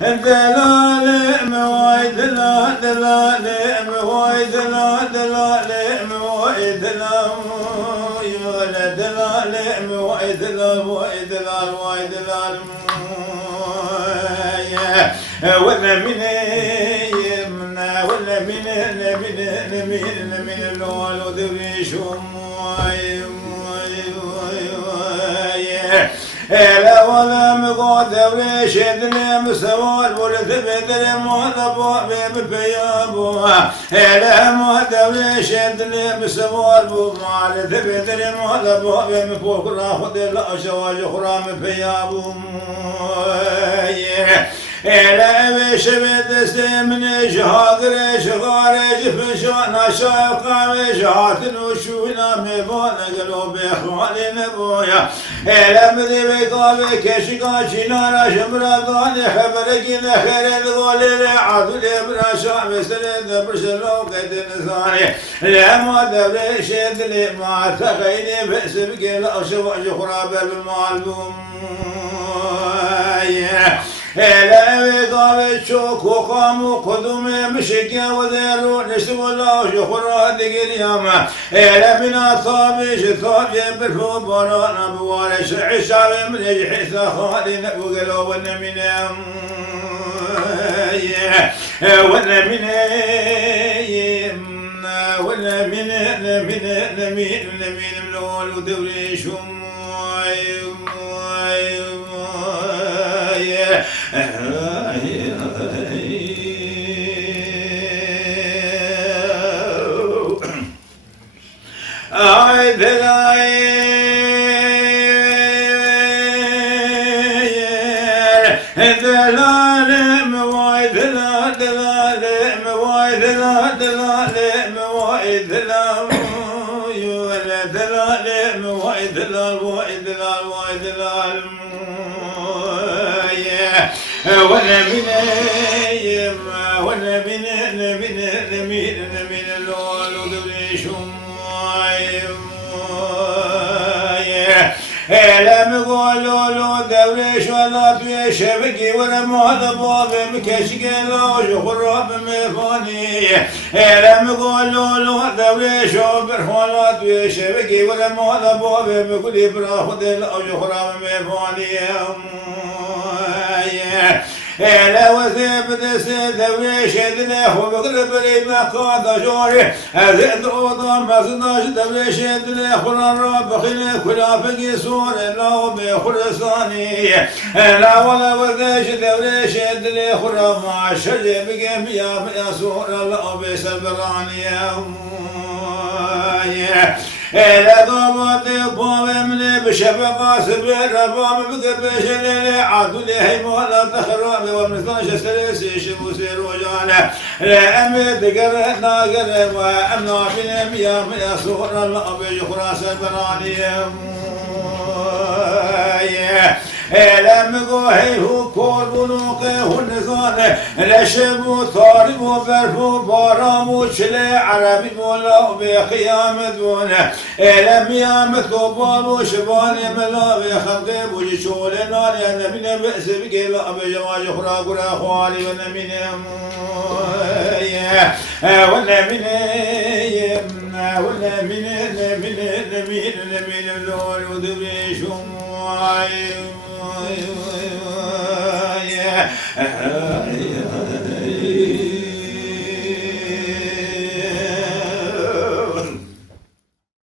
دلال موي دلال دلال موي دلال دلال موي دلال يا دلال موي دلال موي دلال موي دلال ولا من يمنا ولا من الأول ودريشهم لا ولا مقعد وريش يدني مسوال ولا تبدل مهضب بيابو لا مهضب وريش يدني مسوال ولا تبدل مهضب بفوق راخد الأشواج خرام بيابو لا بيش بتستمني شهاقري شغاري جفشانا شاقامي شهاتن وشونا ميبانا قلوبي خوالي نبويا لا مدي بيقابي كشكا شنانا شمراداني حبركي نخير الغولي عدولي براشا بسرد برشلو قيد نزاني لا ما دبري شدلي ما تخيني بسبكي لا شواج خرابي بالمعلوم لا بيقابل شوك وقام قدومي مشكي وذيرو نسو الله شخرا دقل ياما لا بنا طابي شطابي برفو برانا بوارش عشابي من يجحي خالي نبو قلو ونمين ونمين ونمين ملول ودوريشم وانا من الأول ودريشم لا مقولوا له دوريش ولا تويش بكي ولا مهضب بمكشك لا وشخرا بمفاني لا مقولوا له دوريش ولا تويش بكي ولا مهضب بمكلي براخد لا وشخرا بمفاني لا وثيب دسد ويش يدله وبقلب لي ما قاد جوري أزيد أوضا ما زناش دويش يدله خلا الرب خلي كلا فقي سور لا بخلصاني لا ولا وذيش دويش يدله خلا مع الشجر بقيم يا سور لا بسبراني لا ضمت بومني بشفقة سبيل ربام بقبش اللي عدوا لي مولا تخرب ومثلاش سلسي شموسي رجاله لا أمد قرأ ناقر وأمنا بنم يا سور الله بيخراس البراني لم قوهيه كور بنوقه النظام لشبو طارب وبرفو بارام وشلي عربي مولا بقيام دونه لم يامت وبال وشباني ملا بخلقي بوجشول نار نبينا بأس بقيلا بجواج خراق راخوالي ونمين ونمين ونمين اللول ودبيشم